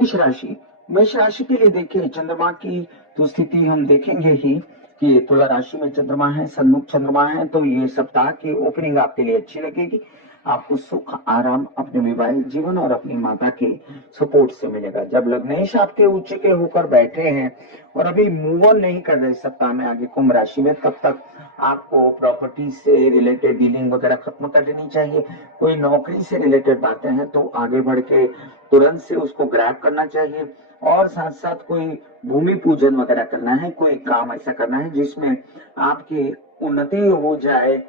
मेष राशि के लिए देखिए चंद्रमा की तो स्थिति हम देखेंगे ही कि तुला राशि में चंद्रमा है, सन्मुख चंद्रमा है, तो ये सप्ताह की ओपनिंग आपके लिए अच्छी लगेगी। आपको सुख आराम अपने वैवाहिक जीवन और अपनी माता के सपोर्ट से मिलेगा। जब लग्नेश आपके उच्च के होकर बैठे हैं और अभी मूव ऑन नहीं कर रहे सप्ताह में आगे कुंभ राशि में, तब तक आपको प्रॉपर्टी से रिलेटेड डीलिंग वगैरह खत्म कर देनी चाहिए। कोई नौकरी से रिलेटेड बातें हैं तो आगे बढ़ के तुरंत से उसको ग्रैब करना चाहिए। और साथ साथ कोई भूमि पूजन वगैरह करना है, कोई काम ऐसा करना है जिसमें आपकी उन्नति हो जाए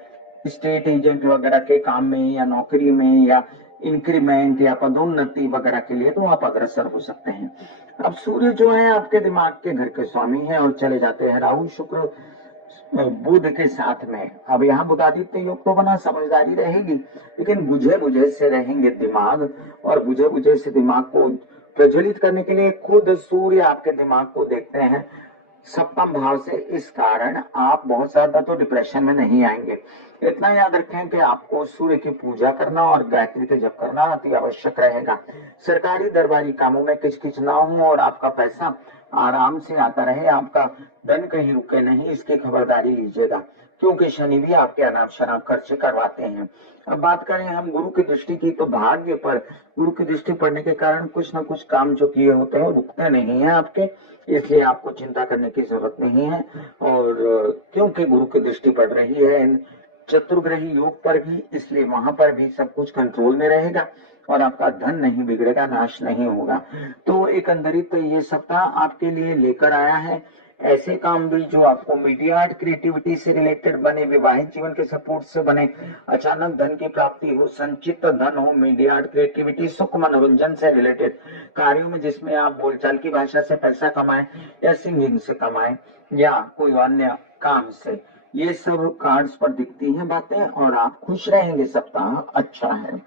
स्टेट एजेंट वगैरह के काम में या नौकरी में या इंक्रीमेंट या पदोन्नति वगैरह के लिए, तो आप अग्रसर हो सकते हैं। अब सूर्य जो है आपके दिमाग के घर के स्वामी है और चले जाते हैं राहु शुक्र बुध के साथ में। अब यहाँ बुधादित्य योग तो बना, समझदारी रहेगी, लेकिन बुझे बुझे से रहेंगे दिमाग, और बुझे बुझे से दिमाग को प्रज्वलित करने के लिए खुद सूर्य आपके दिमाग को देखते हैं सप्तम भाव से। इस कारण आप बहुत ज्यादा तो डिप्रेशन में नहीं आएंगे। इतना याद रखें कि आपको सूर्य की पूजा करना और गायत्री का जप करना अति आवश्यक रहेगा। सरकारी दरबारी कामों में किचकिच ना हो और आपका पैसा आराम से आता रहे, आपका धन कहीं रुके नहीं, इसकी खबरदारी लीजिएगा, क्योंकि शनि भी आपके अनाप शनाप खर्चे करवाते हैं। अब बात करें हम गुरु की दृष्टि की, तो भाग्य पर गुरु की दृष्टि पड़ने के कारण कुछ ना कुछ काम जो किए होते हैं रुकते नहीं है आपके, इसलिए आपको चिंता करने की जरूरत नहीं है। और क्योंकि गुरु की दृष्टि पड़ रही है चतुर्ग्रही योग पर भी, इसलिए वहां पर भी सब कुछ कंट्रोल में रहेगा और आपका धन नहीं बिगड़ेगा, नाश नहीं होगा। तो एक अंदरित ये सप्ताह आपके लिए लेकर आया है ऐसे काम भी जो आपको मीडिया आर्ट क्रिएटिविटी से रिलेटेड बने, विवाहित जीवन के सपोर्ट से बने, अचानक धन की प्राप्ति हो, संचित धन हो, मीडिया आर्ट क्रिएटिविटी सुख मनोरंजन से रिलेटेड कार्यों में जिसमें आप बोलचाल की भाषा से पैसा कमाएं या सिंगिंग से कमाएं या कोई अन्य काम से, ये सब कार्ड्स पर दिखती हैं बातें, और आप खुश रहेंगे। सप्ताह अच्छा है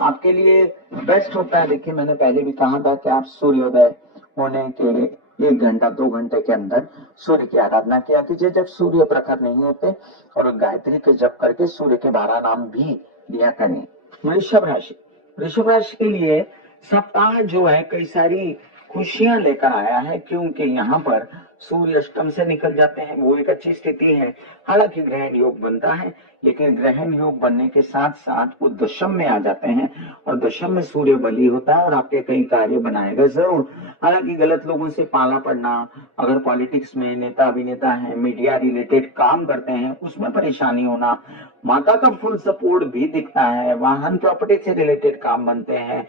आपके लिए, बेस्ट होता है। देखिए मैंने पहले भी कहा था कि आप सूर्योदय होने के 1 घंटा 2 घंटे के अंदर सूर्य की आराधना किया कीजिए जब सूर्य प्रखर नहीं होते, और गायत्री के जप करके सूर्य के 12 नाम भी लिया करें। वृषभ राशि के लिए सप्ताह जो है कई सारी खुशियां लेकर आया है, क्योंकि यहाँ पर सूर्य अष्टम से निकल जाते हैं, वो एक अच्छी स्थिति है। हालांकि ग्रहण योग बनता है, लेकिन ग्रहण योग बनने के साथ साथ वो दशम में आ जाते हैं, और दशम में सूर्य बली होता है और आपके कई कार्य बनाएगा जरूर। हालांकि गलत लोगों से पाला पड़ना, अगर पॉलिटिक्स में नेता अभिनेता है, मीडिया रिलेटेड काम करते हैं, उसमें परेशानी होना, माता का फुल सपोर्ट भी दिखता है, वाहन प्रॉपर्टी से रिलेटेड काम बनते हैं,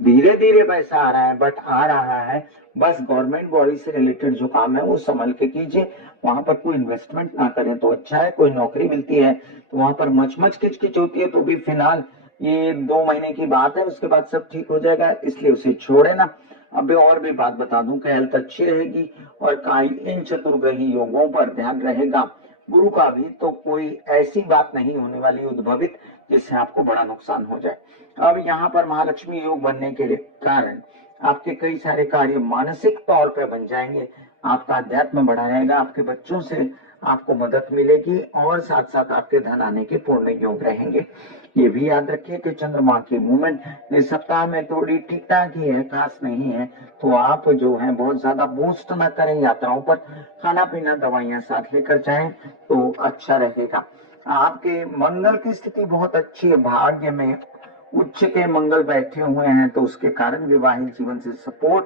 धीरे धीरे पैसा आ रहा है बट आ रहा है। बस गवर्नमेंट बॉडी से रिलेटेड जो काम है वो संभल के कीजिए, वहां पर कोई इन्वेस्टमेंट ना करें तो अच्छा है। कोई नौकरी मिलती है तो वहां पर मच किचकिच होती है, तो भी फिलहाल ये 2 महीने की बात है, उसके बाद सब ठीक हो जाएगा, इसलिए उसे छोड़े ना। अभी और भी बात बता दूं कि हेल्थ अच्छी रहेगी और इन चतुर्ग्रही योगों पर ध्यान रहेगा गुरु का भी, तो कोई ऐसी बात नहीं होने वाली उद्भवित जिससे आपको बड़ा नुकसान हो जाए। अब यहाँ पर महालक्ष्मी योग बनने के कारण आपके कई सारे कार्य मानसिक तौर पर बन जाएंगे, आपका अध्यात्म बढ़ा रहेगा, आपके बच्चों से आपको मदद मिलेगी, और साथ साथ आपके धन आने के पूर्ण योग रहेंगे। ये भी याद रखिए कि चंद्रमा की मूवमेंट इस सप्ताह में थोड़ी ठीक ठाक ही है, खास नहीं है, तो आप जो है बहुत ज्यादा बूस्ट न करें यात्राओं पर, खाना पीना दवाइयां साथ लेकर जाएं तो अच्छा रहेगा। आपके मंगल की स्थिति बहुत अच्छी है, भाग्य में उच्च के मंगल बैठे हुए हैं, तो उसके कारण विवाहित जीवन से सपोर्ट,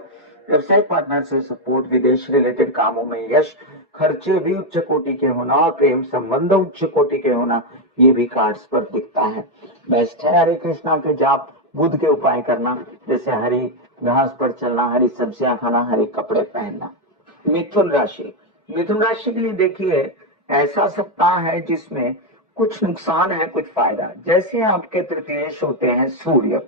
व्यवसायिक पार्टनर से सपोर्ट, विदेश रिलेटेड कामों में यश, खर्चे भी उच्च कोटि के होना और प्रेम संबंध उच्च कोटि के होना, ये भी कार्ड्स पर दिखता है। बेस्ट है हरे कृष्णा के जाप, बुध के उपाय करना, जैसे हरी घास पर चलना, हरी सब्जियां खाना, हरे कपड़े पहनना। मिथुन राशि के लिए देखिए ऐसा सप्ताह है जिसमें कुछ नुकसान है कुछ फायदा। जैसे आपके तृतीयेश होते हैं सूर्य,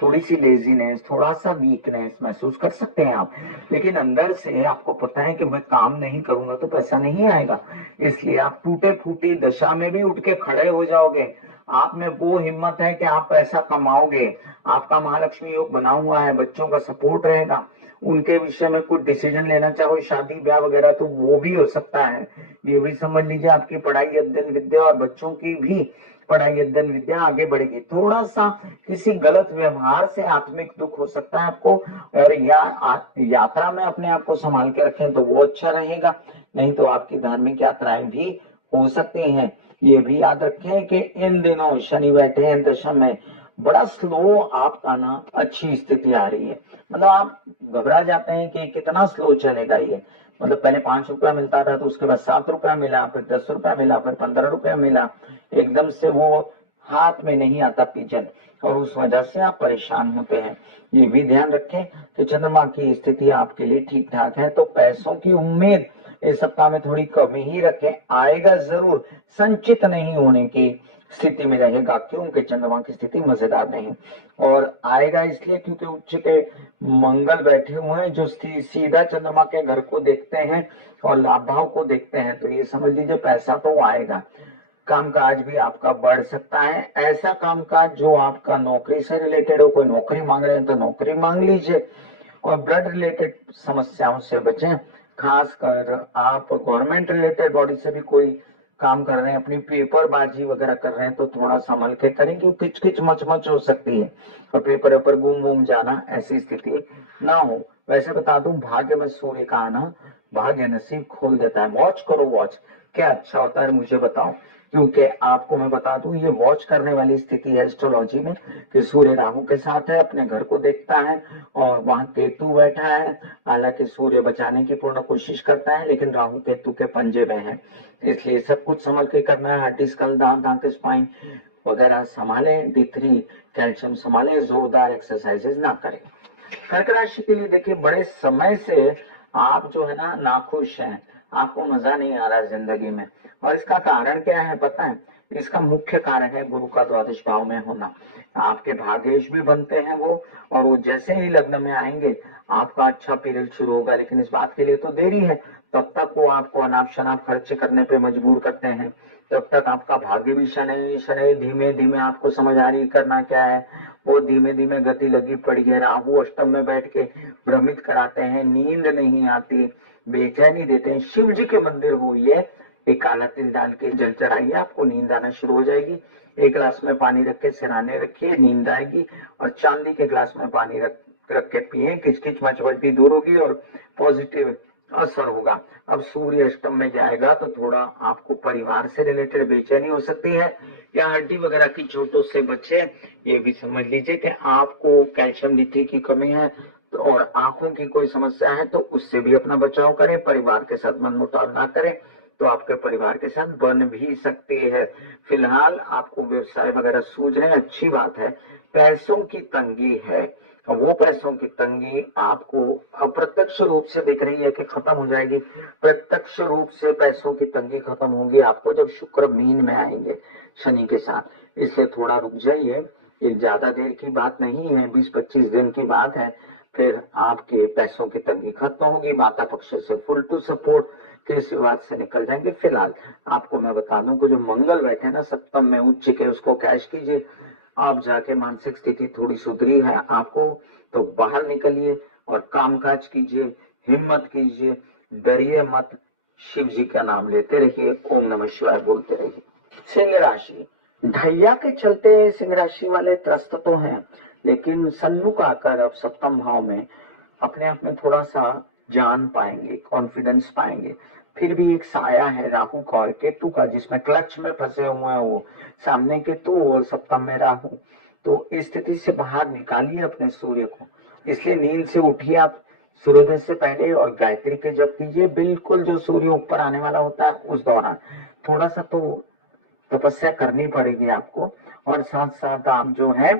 थोड़ी सी लेजीनेस, थोड़ा सा वीकनेस महसूस कर सकते हैं आप, लेकिन अंदर से आपको पता है कि मैं काम नहीं करूंगा तो पैसा नहीं आएगा, इसलिए आप टूटे फूटी दशा में भी उठ के खड़े हो जाओगे। आप में वो हिम्मत है कि आप पैसा कमाओगे, आपका महालक्ष्मी योग बना हुआ है, बच्चों का सपोर्ट रहेगा, उनके विषय में कुछ डिसीजन लेना चाहो शादी ब्याह वगैरह तो वो भी हो सकता है। ये भी समझ लीजिए आपकी पढ़ाई अध्ययन विद्या और बच्चों की भी पढ़ाई अध्ययन विद्या आगे बढ़ेगी। थोड़ा सा किसी गलत व्यवहार से आत्मिक दुख हो सकता है आपको, और यात्रा में अपने आप को संभाल के रखें तो वो अच्छा रहेगा, नहीं तो आपकी धार्मिक यात्राएं भी हो सकती हैं। ये भी याद रखें कि इन दिनों शनि बैठे हैं दशम में, बड़ा स्लो आपका ना अच्छी स्थिति आ रही है। मतलब आप घबरा जाते हैं कि कितना स्लो चलेगा ये, मतलब पहले 5 रुपया मिलता था तो उसके बाद 7 रुपया मिला, फिर 10 रुपया मिला, फिर 15 रुपया मिला, एकदम से वो हाथ में नहीं आता पिजन, और उस वजह से आप परेशान होते हैं। ये भी ध्यान रखें कि चंद्रमा की स्थिति आपके लिए ठीक ठाक है, तो पैसों की उम्मीद इस सप्ताह में थोड़ी कमी ही रखें, आएगा जरूर, संचित नहीं होने की स्थिति में रहेगा, क्योंकि चंद्रमा की स्थिति मजेदार नहीं, और आएगा इसलिए क्योंकि उच्च के मंगल बैठे हुए हैं जो सीधा चंद्रमा के घर को देखते हैं और लाभ भाव को देखते हैं, तो ये समझ लीजिए पैसा तो आएगा। कामकाज भी आपका बढ़ सकता है, ऐसा कामकाज जो आपका नौकरी से रिलेटेड हो, कोई नौकरी मांग रहे हैं तो नौकरी मांग लीजिए, और ब्लड रिलेटेड समस्याओं से बचें, खासकर आप गवर्नमेंट रिलेटेड बॉडी से भी कोई काम कर रहे हैं, अपनी पेपरबाजी वगैरह कर रहे हैं तो थोड़ा संभल के करें, क्योंकि किचकिच मचमच हो सकती है और पेपर ऊपर गुम वुम जाना, ऐसी स्थिति ना हो। वैसे बता दूं, भाग्य में सूर्य का आना भाग्य नसीब खोल देता है। वॉच करो, वॉच क्या अच्छा होता है मुझे बताओ, क्योंकि आपको मैं बता दूं ये वॉच करने वाली स्थिति है एस्ट्रोलॉजी में कि सूर्य राहु के साथ है, अपने घर को देखता है, और वहां केतु बैठा है। हालांकि सूर्य बचाने की पूर्ण कोशिश करता है, लेकिन राहु केतु के पंजे में है, इसलिए सब कुछ संभल के करना है। हड्डी स्कल दांत स्पाइन वगैरह संभाले, D3 कैल्शियम संभाले, जोरदार एक्सरसाइजेज ना करें। कर्क राशि के लिए देखिए, बड़े समय से आप जो है ना नाखुश हैं, आपको मजा नहीं आ रहा है जिंदगी में, और इसका कारण क्या है पता है? इसका मुख्य कारण है गुरु का द्वादश भाव में होना। आपके भाग्येश भी बनते हैं वो, और वो जैसे ही लग्न में आएंगे आपका अच्छा पीरियड शुरू होगा, लेकिन इस बात के लिए तो देरी है, तब तक वो आपको अनाप शनाप खर्चे करने पे मजबूर करते हैं, तब तक आपका भाग्य भी शनि शनि धीमे धीमे आपको समझ आ रही करना क्या है, वो धीमे धीमे गति लगी पड़ी है। राहु अष्टम में बैठ के भ्रमित कराते हैं, नींद नहीं आती, बेचैनी देते हैं। शिव जी के मंदिर हो ये, एक काला तिल डाल के जल चढ़ाइए, आपको नींद आना शुरू हो जाएगी। एक गिलास में पानी रख के सिरहाने रखिए, नींद आएगी, और चांदी के गिलास में पानी रख के पिए, किचकिच मचमच दूर होगी और पॉजिटिव असर होगा। अब सूर्य अष्टम में जाएगा तो थोड़ा आपको परिवार से रिलेटेड बेचैनी हो सकती है, या हड्डी वगैरह की चोटों से बचे। ये भी समझ लीजिए कि आपको कैल्शियम D3 की कमी है, तो और आंखों की कोई समस्या है तो उससे भी अपना बचाव करें। परिवार के साथ मनमुटाव ना करें, तो आपके परिवार के साथ बन भी सकती है। फिलहाल आपको व्यवसाय वगैरह सूझ रहे हैं, अच्छी बात है। पैसों की तंगी है, वो पैसों की तंगी आपको अप्रत्यक्ष रूप से दिख रही है कि खत्म हो जाएगी, प्रत्यक्ष रूप से पैसों की तंगी खत्म होगी आपको जब शुक्र मीन में आएंगे शनि के साथ। इसलिए थोड़ा रुक जाइए, ये ज्यादा देर की बात नहीं है, 20-25 दिन की बात है, फिर आपके पैसों की तंगी खत्म होगी। माता पक्ष से फुल टू सपोर्ट के विवाद से निकल जाएंगे। फिलहाल आपको मैं बता दूं कि जो मंगल बैठे ना सप्तम में उच्च के, उसको कैश कीजिए, आप जाके मानसिक स्थिति थोड़ी सुधरी है आपको तो बाहर निकलिए और कामकाज कीजिए, हिम्मत कीजिए, डरिए मत, शिव जी का नाम लेते रहिए, ओम नमः शिवाय बोलते रहिए। सिंह राशि, ढैया के चलते सिंह राशि वाले त्रस्त तो हैं, लेकिन सन्मुख आकर अब सप्तम भाव में अपने आप में थोड़ा सा जान पाएंगे, कॉन्फिडेंस पाएंगे। फिर भी एक साया है राहु का और केतु का, जिसमें क्लच में फंसे हुए हैं, वो सामने केतु और सप्तम में राहु। तो इस स्थिति से बाहर निकालिए अपने सूर्य को। इसलिए नींद से उठिए आप सूर्योदय से पहले और गायत्री के जप कीजिए, बिल्कुल जो सूर्य ऊपर आने वाला होता है उस दौरान। थोड़ा सा तो तपस्या करनी पड़ेगी आपको, और साथ साथ आप जो है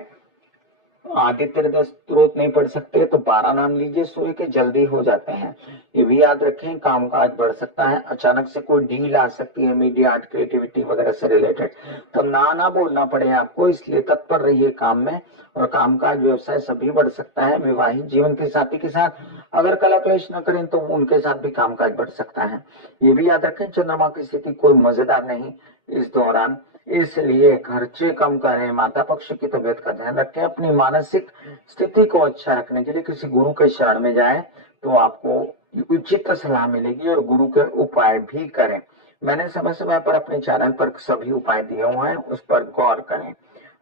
आदित्य हृदय स्त्रोत नहीं पढ़ सकते तो 12 नाम लीजिए सूर्य के, जल्दी हो जाते हैं। ये भी याद रखें, कामकाज बढ़ सकता है, अचानक से कोई डील आ सकती है मीडिया आर्ट क्रिएटिविटी वगैरह से रिलेटेड, तो ना बोलना पड़े आपको, इसलिए तत्पर रहिए काम में, और कामकाज व्यवसाय सभी बढ़ सकता है। विवाहित जीवन के साथी के साथ अगर कला क्लेश न करें तो उनके साथ भी कामकाज बढ़ सकता है। ये भी याद रखें, चंद्रमा की स्थिति कोई मजेदार नहीं इस दौरान, इसलिए खर्चे कम करें, माता पक्ष की तबियत का ध्यान रखें, अपनी मानसिक स्थिति को अच्छा रखने के लिए किसी गुरु के शरण में जाएं तो आपको उचित सलाह मिलेगी, और गुरु के उपाय भी करें। मैंने समय समय पर अपने चैनल पर सभी उपाय दिए हुए हैं, उस पर गौर करें।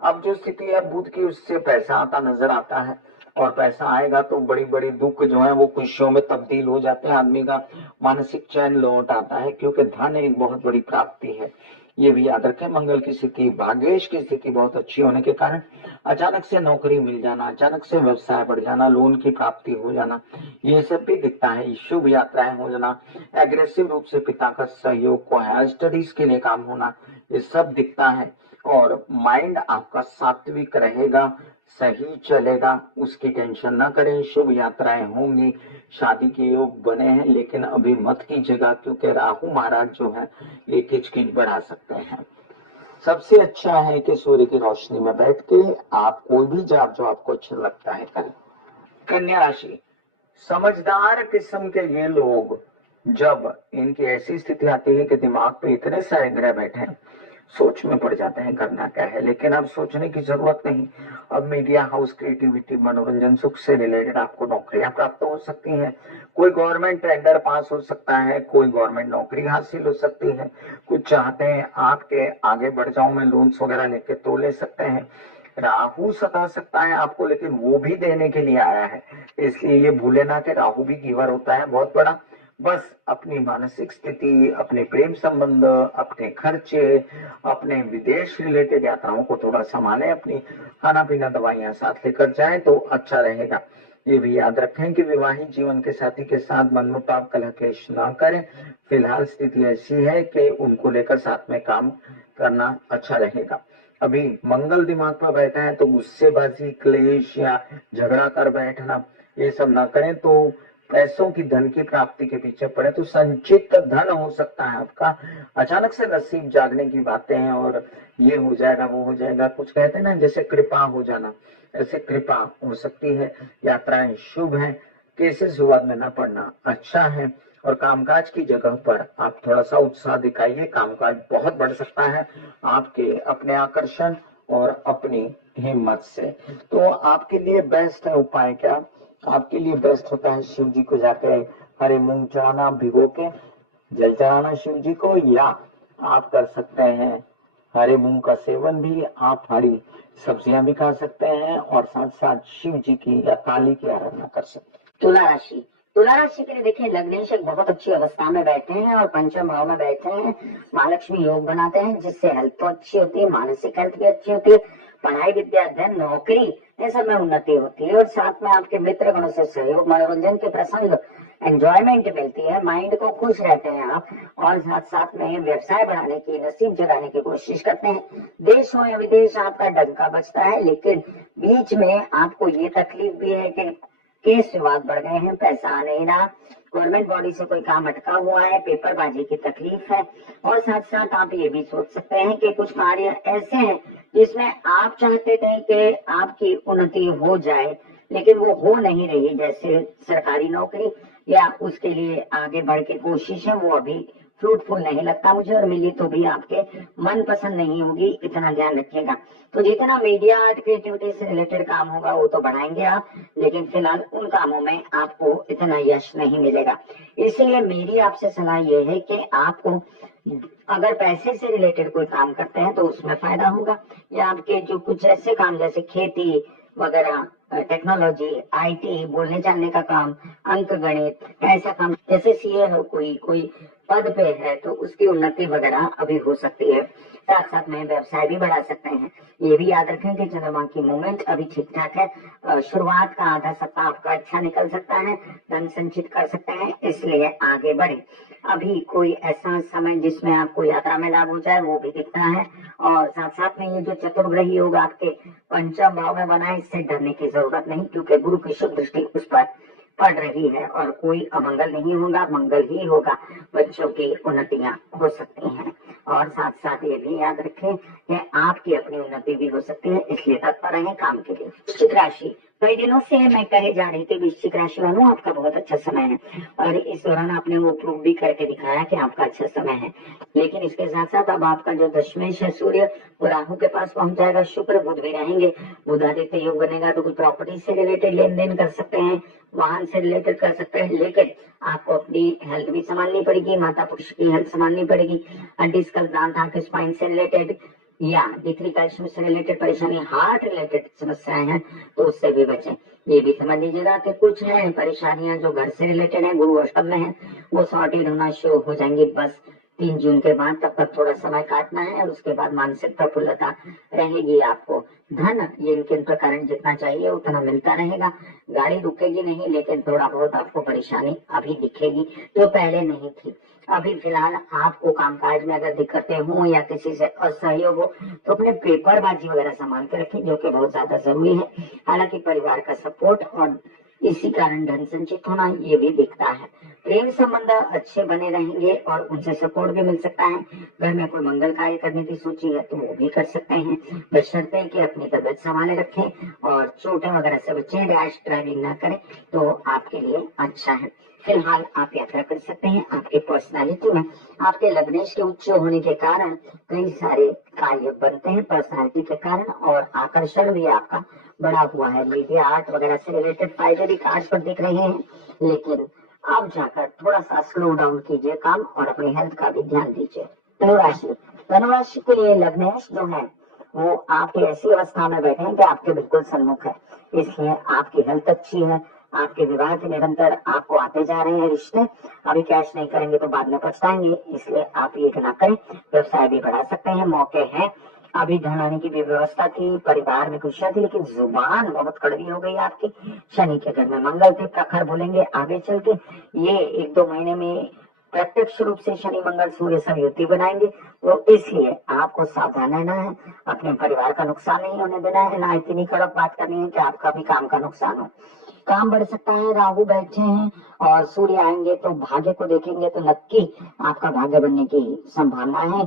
अब जो स्थिति है बुध की, उससे पैसा आता नजर आता है, और पैसा आएगा तो बड़ी बड़ी दुख जो है वो खुशियों में तब्दील हो जाते हैं। आदमी का मानसिक चैन लौट आता है, क्योंकि धन एक बहुत बड़ी प्राप्ति है। ये भी याद रखें। मंगल की स्थिति, भाग्येश की स्थिति बहुत अच्छी होने के कारण अचानक से नौकरी मिल जाना, अचानक से व्यवसाय बढ़ जाना, लोन की प्राप्ति हो जाना, ये सब भी दिखता है। शुभ यात्राएं हो जाना, एग्रेसिव रूप से पिता का सहयोग को हायर स्टडीज के लिए काम होना, ये सब दिखता है। और माइंड आपका सात्विक रहेगा, सही चलेगा, उसकी टेंशन ना करें। शुभ यात्राएं होंगी, शादी के योग बने हैं, लेकिन अभी मत कीजिएगा, क्योंकि राहु महाराज जो है ये किचकिच बढ़ा सकते हैं। सबसे अच्छा है कि सूर्य की रोशनी में बैठ के आप कोई भी जाप जो आपको अच्छा लगता है करें। कन्या राशि, समझदार किस्म के ये लोग, जब इनकी ऐसी स्थिति आती है कि दिमाग पे इतने सारे ग्रह बैठे हैं, सोच में पड़ जाते हैं करना क्या है। लेकिन अब सोचने की जरूरत नहीं। अब मीडिया हाउस, क्रिएटिविटी, मनोरंजन, सुख से रिलेटेड आपको नौकरियां प्राप्त हो सकती हैं। कोई गवर्नमेंट टेंडर पास हो सकता है, कोई गवर्नमेंट नौकरी हासिल हो सकती है। कुछ चाहते हैं आपके आगे बढ़ जाऊं मैं, लोन्स वगैरह लेके तो ले सकते हैं। राहु सता सकता है आपको, लेकिन वो भी देने के लिए आया है, इसलिए ये भूले ना कि राहु भी गिवर होता है बहुत बड़ा। बस अपनी मानसिक स्थिति, अपने प्रेम संबंध, अपने खर्चे, अपने विदेश रिलेटेड यात्राओं को थोड़ा संभालें, अपनी खाना पीना दवाइयां साथ लेकर जाएं तो अच्छा रहेगा। ये भी याद रखें कि विवाहित जीवन के साथी के साथ मनमुटाव, कलह क्लेश ना करें। फिलहाल स्थिति ऐसी है कि उनको लेकर साथ में काम करना अच्छा रहेगा। अभी मंगल दिमाग पर बैठा है तो गुस्सेबाजी, क्लेश या झगड़ा कर बैठना, ये सब ना करें। तो पैसों की, धन की प्राप्ति के पीछे पड़े तो संचित धन हो सकता है आपका। अचानक से नसीब जागने की बातें हैं, और ये हो जाएगा वो हो जाएगा, कुछ कहते हैं ना जैसे कृपा हो जाना, ऐसे कृपा हो सकती है। यात्राएं शुभ है, केसेस विवाद में न पड़ना अच्छा है। और कामकाज की जगह पर आप थोड़ा सा उत्साह दिखाइए, कामकाज बहुत बढ़ सकता है आपके अपने आकर्षण और अपनी हिम्मत से। तो आपके लिए बेस्ट है उपाय क्या? आपके लिए बेस्ट होता है शिव जी को जाके हरे मूंग चढ़ाना, भिगो के जल चढ़ाना शिव जी को, या आप कर सकते हैं हरे मूंग का सेवन भी, आप हरी सब्जियां भी खा सकते हैं, और साथ साथ शिव जी की या काली की आराधना कर सकते हैं। तुला राशि, तुला राशि के लिए देखिए, लग्नेश एक बहुत अच्छी अवस्था में बैठे हैं और पंचम भाव में बैठे हैं। महालक्ष्मी योग बनाते हैं, जिससे हेल्थ तो अच्छी होती है, मानसिक हेल्थ भी अच्छी होती है, पढ़ाई, विद्या, अध्ययन, नौकरी, ये सब में उन्नति होती है। और साथ में आपके मित्र गणों से सहयोग, मनोरंजन के प्रसंग, एंजॉयमेंट मिलती है, माइंड को खुश रहते हैं आप। और साथ साथ में व्यवसाय बढ़ाने की, नसीब जगाने की कोशिश करते हैं। देश हो या विदेश, आपका डंका बजता है, लेकिन बीच में आपको ये तकलीफ भी है कि केस विवाद बढ़ गए हैं, पैसा आ नहीं रहा, गवर्नमेंट बॉडी से कोई काम अटका हुआ है, पेपरबाजी की तकलीफ है। और साथ साथ आप ये भी सोच सकते हैं कि कुछ कार्य ऐसे हैं जिसमें आप चाहते थे कि आपकी उन्नति हो जाए, लेकिन वो हो नहीं रही, जैसे सरकारी नौकरी, या उसके लिए आगे बढ़ के कोशिश है, वो अभी फ्रूटफुल नहीं लगता मुझे, और मिली तो भी आपके मन पसंद नहीं होगी, इतना ध्यान रखिएगा। तो जितना मीडिया, आर्ट, क्रिएटिविटी से रिलेटेड काम होगा वो तो बढ़ाएंगे आप, लेकिन फिलहाल उन कामों में आपको इतना यश नहीं मिलेगा। इसलिए मेरी आपसे सलाह ये है कि आपको अगर पैसे से रिलेटेड कोई काम करते हैं तो उसमें फायदा होगा, या आपके जो कुछ ऐसे काम जैसे खेती वगैरह, टेक्नोलॉजी, आईटी, बोलने जानने का काम, अंक गणित, ऐसा काम, जैसे सीए हो, कोई पद पे है तो उसकी उन्नति वगैरह अभी हो सकती है। साथ साथ में व्यवसाय भी बढ़ा सकते हैं। ये भी याद रखें कि चंद्रमा की मूवमेंट अभी ठीक ठाक है। शुरुआत का आधा सप्ताह आपका अच्छा निकल सकता है, धन संचित कर सकते हैं, इसलिए आगे बढ़े। अभी कोई ऐसा समय जिसमें आपको यात्रा में लाभ हो जाए वो भी दिखता है। और साथ साथ में ये जो चतुर्ग्रही योग आपके पंचम भाव में बना है, इससे डरने की जरूरत नहीं, क्योंकि गुरु की शुभ दृष्टि उस पर पड़ रही है, और कोई अमंगल नहीं होगा, मंगल ही होगा। बच्चों की उन्नतियां हो सकती हैं। और साथ साथ ये भी याद रखें कि आपकी अपनी उन्नति भी हो सकती है, इसलिए तत्पर रहें काम के लिए। वृश्चिक राशि, कई दिनों से मैं कहे जा रही थी वृश्चिक राशि वालों, आपका बहुत अच्छा समय है और इस दौरान आपने वो प्रूव भी करके दिखाया कि आपका अच्छा समय है। लेकिन इसके साथ साथ अब आपका जो दशमेश है सूर्य, वो राहु के पास पहुंच जाएगा, शुक्र बुध भी रहेंगे, बुध आदित्य योग बनेगा, तो कोई प्रॉपर्टी से रिलेटेड लेन देन कर सकते हैं, वाहन से रिलेटेड कर सकते हैं। लेकिन आपको अपनी हेल्थ भी संभालनी पड़ेगी, माता पुरुष की हेल्थ संभालनी पड़ेगी, डिस्कस दांत आंख स्पाइन से रिलेटेड या D3 कैल्शियम से रिलेटेड परेशानी, हार्ट रिलेटेड समस्याएं हैं तो उससे भी बचें। ये भी समझ लीजिएगा कि कुछ है परेशानियां जो घर से रिलेटेड है, गुरु अष्टम में है, वो सॉर्टेड होना शुरू हो जाएंगी बस 3 जून के बाद। तब तक थोड़ा समय काटना है और उसके बाद मानसिक प्रफुल्लता रहेगी। आपको धन ये इनके प्रकार जितना चाहिए उतना मिलता रहेगा, गाड़ी रुकेगी नहीं, लेकिन थोड़ा बहुत आपको परेशानी अभी दिखेगी जो पहले नहीं थी। अभी फिलहाल आपको कामकाज में अगर दिक्कतें हो या किसी से असहयोग हो तो अपने पेपरबाजी वगैरह संभाल के रखें, जो कि बहुत ज्यादा जरूरी है। हालांकि परिवार का सपोर्ट और इसी कारण धन संचित होना ये भी दिखता है। प्रेम संबंध अच्छे बने रहेंगे और उनसे सपोर्ट भी मिल सकता है। घर में कोई मंगल कार्य करने की सोची है तो वो भी कर सकते हैं, बशर्ते कि अपनी तबीयत संभाले रखें और चोटें वगैरह से बचें, रैश ड्राइविंग ना करें तो आपके लिए अच्छा है। फिलहाल आप यात्रा कर सकते हैं। आपके पर्सनालिटी में आपके लग्नेश के उच्च होने के कारण कई सारे कार्य बनते हैं पर्सनालिटी के कारण, और आकर्षण भी आपका बड़ा हुआ है। मीडिया आर्ट वगैरह से रिलेटेड फायदे भी कार्ड पर दिख रहे हैं, लेकिन आप जाकर थोड़ा सा स्लो डाउन कीजिए काम और अपनी हेल्थ का भी ध्यान दीजिए। धनुराशि, धनुराशि के लिए लग्नेश जो है वो आपकी ऐसी अवस्था में बैठे हैं कि आपके बिल्कुल सम्मुख है, इसलिए आपकी हेल्थ अच्छी है। आपके विवाह के निरंतर आपको आते जा रहे हैं रिश्ते, अभी कैश नहीं करेंगे तो बाद में पछताएंगे, इसलिए आप ये ना करें। व्यवसाय भी बढ़ा सकते हैं, मौके हैं। अभी धन आने की भी व्यवस्था थी, परिवार में खुशियां थी, लेकिन जुबान बहुत कड़वी हो गई आपकी। शनि के घर में मंगल थे, प्रखर बोलेंगे आगे चल के। ये 1-2 महीने में प्रत्यक्ष रूप से शनि मंगल सूर्य सब युति बनाएंगे, तो इसलिए आपको सावधान रहना है। अपने परिवार का नुकसान नहीं होने देना है, ना इतनी कड़क बात करनी है कि आपका भी काम का नुकसान हो। काम बढ़ सकता है, राहु बैठे हैं और सूर्य आएंगे तो भाग्य को देखेंगे तो नक्की आपका भाग्य बनने की संभावना है।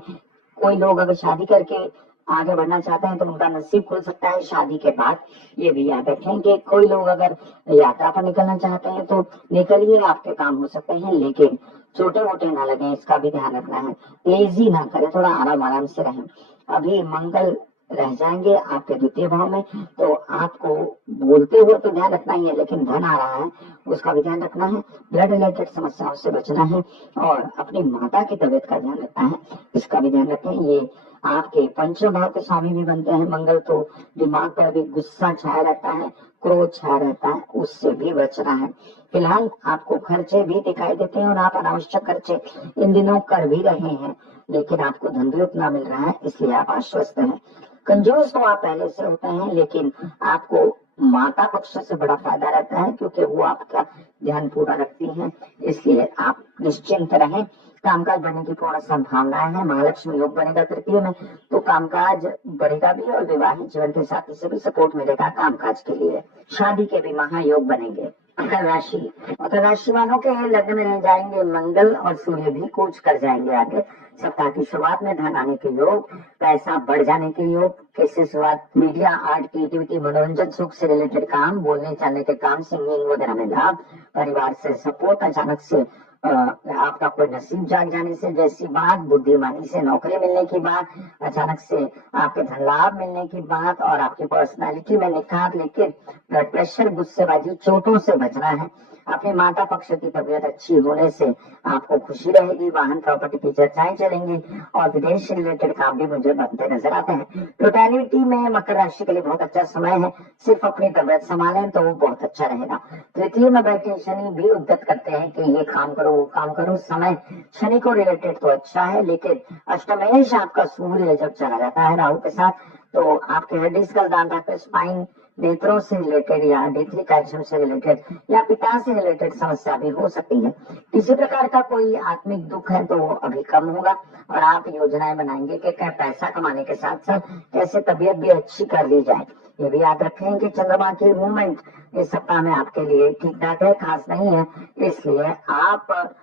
कोई लोग अगर शादी करके आगे बढ़ना चाहते हैं तो उनका नसीब खुल सकता है शादी के बाद। ये भी याद रखें कि कोई लोग अगर यात्रा पर निकलना चाहते हैं तो निकलिए, आपके काम हो सकते हैं, लेकिन छोटे मोटे ना लगे, इसका भी ध्यान रखना है। तेजी ना करें, थोड़ा आराम आराम से रहें। अभी मंगल रह जाएंगे आपके द्वितीय भाव में, तो आपको बोलते हुए तो ध्यान रखना ही है, लेकिन धन आ रहा है उसका भी ध्यान रखना है। ब्लड रिलेटेड समस्याओं से बचना है और अपनी माता की तबीयत का ध्यान रखना है, इसका भी ध्यान रखें। ये आपके पंचम भाव के स्वामी भी बनते हैं मंगल, तो दिमाग पर भी गुस्सा छाया रहता है, क्रोध छाया रहता है, उससे भी बचना है। फिलहाल आपको खर्चे भी दिखाई देते हैं और आप अनावश्यक खर्चे इन दिनों कर भी रहे हैं, लेकिन आपको धन भी उतना मिल रहा है, इसलिए आप आश्वस्त हैं। कंजूस तो आप पहले से होते हैं, लेकिन आपको माता पक्ष से बड़ा फायदा रहता है क्योंकि वो आपका ध्यान पूरा रखती हैं, इसलिए आप निश्चिंत रहें। कामकाज बढ़ने की पूर्ण संभावनाएं है। महालक्ष्मी योग बनेगा तृतीय में, तो कामकाज बढ़ेगा भी और विवाहित जीवन के साथी से भी सपोर्ट मिलेगा कामकाज के लिए। शादी के भी महायोग बनेंगे। मकर राशि, मकर राशि वालों के लग्न में रह जाएंगे मंगल और सूर्य भी कूच कर जाएंगे आगे। सप्ताह की शुरुआत में धन आने के योग, पैसा बढ़ जाने के योग, कैसे शुरुआत, मीडिया आर्ट क्रिएटिविटी मनोरंजन सुख से रिलेटेड काम, बोलने चालने के काम, सिंगिंग वगैरह में लाभ, परिवार से सपोर्ट, अचानक से आपका कोई नसीब जाग जाने से जैसी बात, बुद्धिमानी से नौकरी मिलने की बात, अचानक से आपके धन लाभ मिलने की बात और आपकी पर्सनालिटी में निखार, लेकिन ब्लड प्रेशर, गुस्सेबाजी, चोटों से बचना है। अपने माता पक्ष की तबीयत अच्छी होने से आपको खुशी रहेगी। वाहन प्रॉपर्टी की चर्चाएं चलेंगी और विदेश से रिलेटेड काम भी मुझे बनते नजर आते हैं। टोटलिटी में मकर राशि के लिए बहुत अच्छा समय है, सिर्फ अपनी तबीयत संभालें तो वो बहुत अच्छा रहेगा। तृतीय में बैठे शनि भी उद्यत करते हैं कि ये काम करो वो काम करो। समय शनि को रिलेटेड तो अच्छा है, लेकिन अष्टमेश आपका सूर्य जब चला जाता है राहु के साथ, तो आपके हेडिस्कल दांत, स्पाइन, नेत्रों से रिलेटेड या D3 कैल्शियम से रिलेटेड या पिता से रिलेटेड समस्या भी हो सकती है। किसी प्रकार का कोई आत्मिक दुख है तो वो अभी कम होगा और आप योजनाएं बनाएंगे कि क्या पैसा कमाने के साथ साथ कैसे तबीयत भी अच्छी कर ली जाए। ये भी याद रखें कि चंद्रमा की मूवमेंट इस सप्ताह में आपके लिए ठीक ठाक है, खास नहीं है, इसलिए आप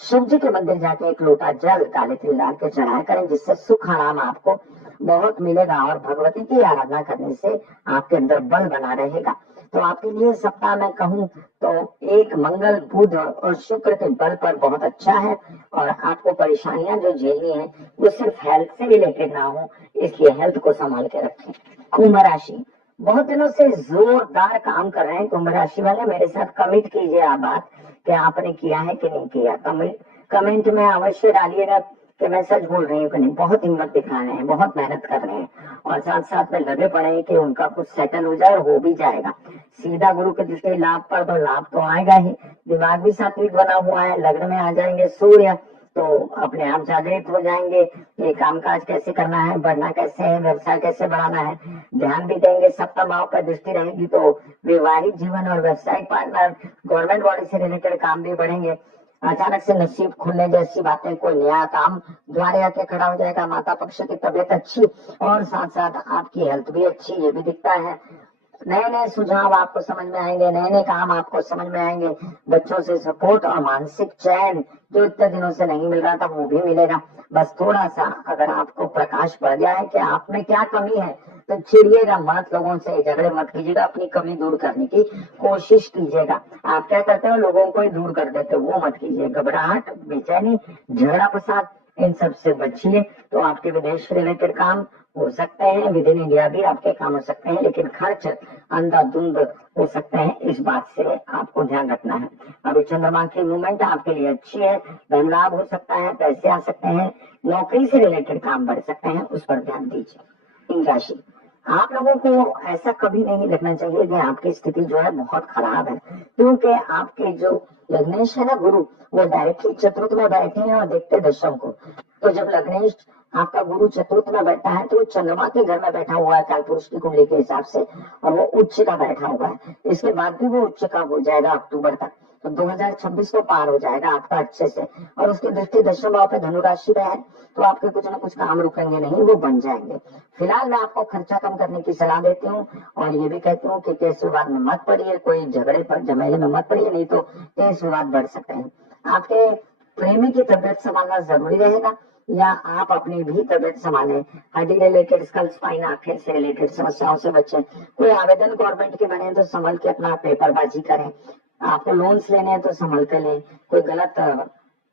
शिव जी के मंदिर जाके एक लोटा जल काले तिल डाल के चढ़ाया करें, जिससे सुख आराम आपको बहुत मिलेगा और भगवती की आराधना करने से आपके अंदर बल बना रहेगा। तो आपके लिए सप्ताह में कहूँ तो एक मंगल, बुध और शुक्र के बल पर बहुत अच्छा है। और आपको परेशानियां जो झेलनी है वो सिर्फ हेल्थ से रिलेटेड ना हो, इसलिए हेल्थ को संभाल के रखें। कुंभ राशि, बहुत दिनों से जोरदार काम कर रहे हैं कुंभ राशि वाले, मेरे साथ कमिट कीजिए आप बात कि आपने किया है कि नहीं किया। कमेंट में अवश्य डालिएगा कि मैं सच बोल रही हूँ कि नहीं। बहुत हिम्मत दिखा रहे हैं, बहुत मेहनत कर रहे हैं और साथ साथ में लगे पड़े हैं कि उनका कुछ सेटल हो जाए, हो भी जाएगा। सीधा गुरु के दृष्टि लाभ पर तो लाभ तो आएगा ही, दिमाग भी सात्विक बना हुआ है, लग्न में आ जाएंगे सूर्य तो अपने आप जागृत हो जाएंगे। ये कामकाज कैसे करना है, बढ़ना कैसे है, व्यवसाय कैसे बढ़ाना है, ध्यान भी देंगे। सप्तम भाव पर दृष्टि रहेगी तो वैवाहिक जीवन और व्यवसायिक पार्टनर, गवर्नमेंट बॉडी से रिलेटेड काम भी बढ़ेंगे। अचानक से नसीब खुलने जैसी बातें, कोई नया काम द्वारे आके खड़ा हो जाएगा। माता पक्ष की तबीयत अच्छी और साथ साथ आपकी हेल्थ भी अच्छी, ये भी दिखता है। नए नए सुझाव आपको समझ में आएंगे, नए नए काम आपको समझ में आएंगे। बच्चों से सपोर्ट और मानसिक चैन जो इतने दिनों से नहीं मिल रहा था वो भी मिलेगा। बस थोड़ा सा अगर आपको प्रकाश पड़ जाए कि आप में क्या कमी है तो चिड़िएगा मत, लोगों से झगड़े मत कीजिएगा, अपनी कमी दूर करने की कोशिश कीजिएगा। आप क्या करते हो, लोगों को ही दूर कर देते हो, वो मत कीजिए। घबराहट, बेचैनी, झगड़ा फसाद, इन सब से बचिए। तो आपके विदेश रिलेटेड काम हो सकते हैं, विद इन इंडिया भी आपके काम हो सकते हैं, लेकिन खर्च अंधाधुंध हो सकते हैं, इस बात से आपको ध्यान रखना है। अभी चंद्रमा की मूवमेंट आपके लिए अच्छी है, धन लाभ हो सकता है, पैसे आ सकते हैं, नौकरी से रिलेटेड काम बढ़ सकते हैं, उस पर ध्यान दीजिए। इन राशि, आप लोगों को ऐसा कभी नहीं लगना चाहिए कि आपकी स्थिति जो है बहुत खराब है, क्योंकि आपके जो लग्नेश है ना गुरु, वो डायरेक्टली चतुर्थ में बैठे हैं और देखते दशम को। तो जब लग्नेश आपका गुरु चतुर्थ में बैठा है तो वो चंद्रमा के घर में बैठा हुआ है कालपुरुष की कुंडली के हिसाब से, और वो उच्च का बैठा हुआ है। इसके बाद भी वो उच्च का हो जाएगा अक्टूबर तक, तो 2026 को पार हो जाएगा आपका अच्छे से। और उसकी दृष्टि दशम भाव पे धनु राशि पे है, तो आपके कुछ ना कुछ काम रुकेंगे नहीं, वो बन जाएंगे। फिलहाल मैं आपको खर्चा कम करने की सलाह देती हूँ और ये भी कहती हूँ कि केस विवाद में मत पड़िए, कोई झगड़े पर झमेले में मत पड़िए, नहीं तो केस विवाद बढ़ सकते हैं। आपके प्रेमी की तबियत संभालना जरूरी रहेगा, या आप अपनी भी तबियत संभालें। हड्डी रिलेटेड, स्कल स्पाइन, आंखें से रिलेटेड समस्याओं से बचें। कोई आवेदन गवर्नमेंट के बने तो संभल के अपना पेपरबाजी करें। आपको लोन्स लेने हैं तो संभल कर लें, कोई गलत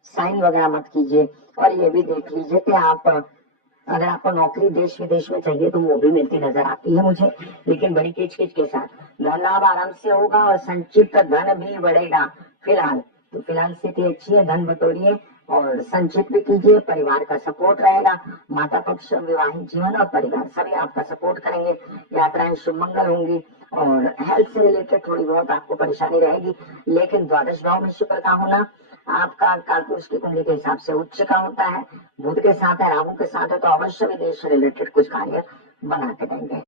साइन वगैरह मत कीजिए। और ये भी देख लीजिए कि आप अगर आपको नौकरी देश विदेश में चाहिए तो वो भी मिलती नजर आती है मुझे, लेकिन बड़ी किचकिच के साथ। धन लाभ आराम से होगा और संचित धन भी बढ़ेगा। फिलहाल तो फिलहाल स्थिति अच्छी है, धन बटोरिए और संचित भी कीजिए, परिवार का सपोर्ट रहेगा। माता पक्ष, विवाहित जीवन और परिवार सभी आपका सपोर्ट करेंगे। यात्राएं शुभ मंगल होंगी और हेल्थ से रिलेटेड थोड़ी बहुत आपको परेशानी रहेगी, लेकिन द्वादश भाव में शुक्र का होना आपका कालपुरुष की कुंडली के हिसाब से उच्च का होता है, बुध के साथ है, राहु के साथ है, तो अवश्य विदेश से रिलेटेड कुछ कार्य बना के देंगे।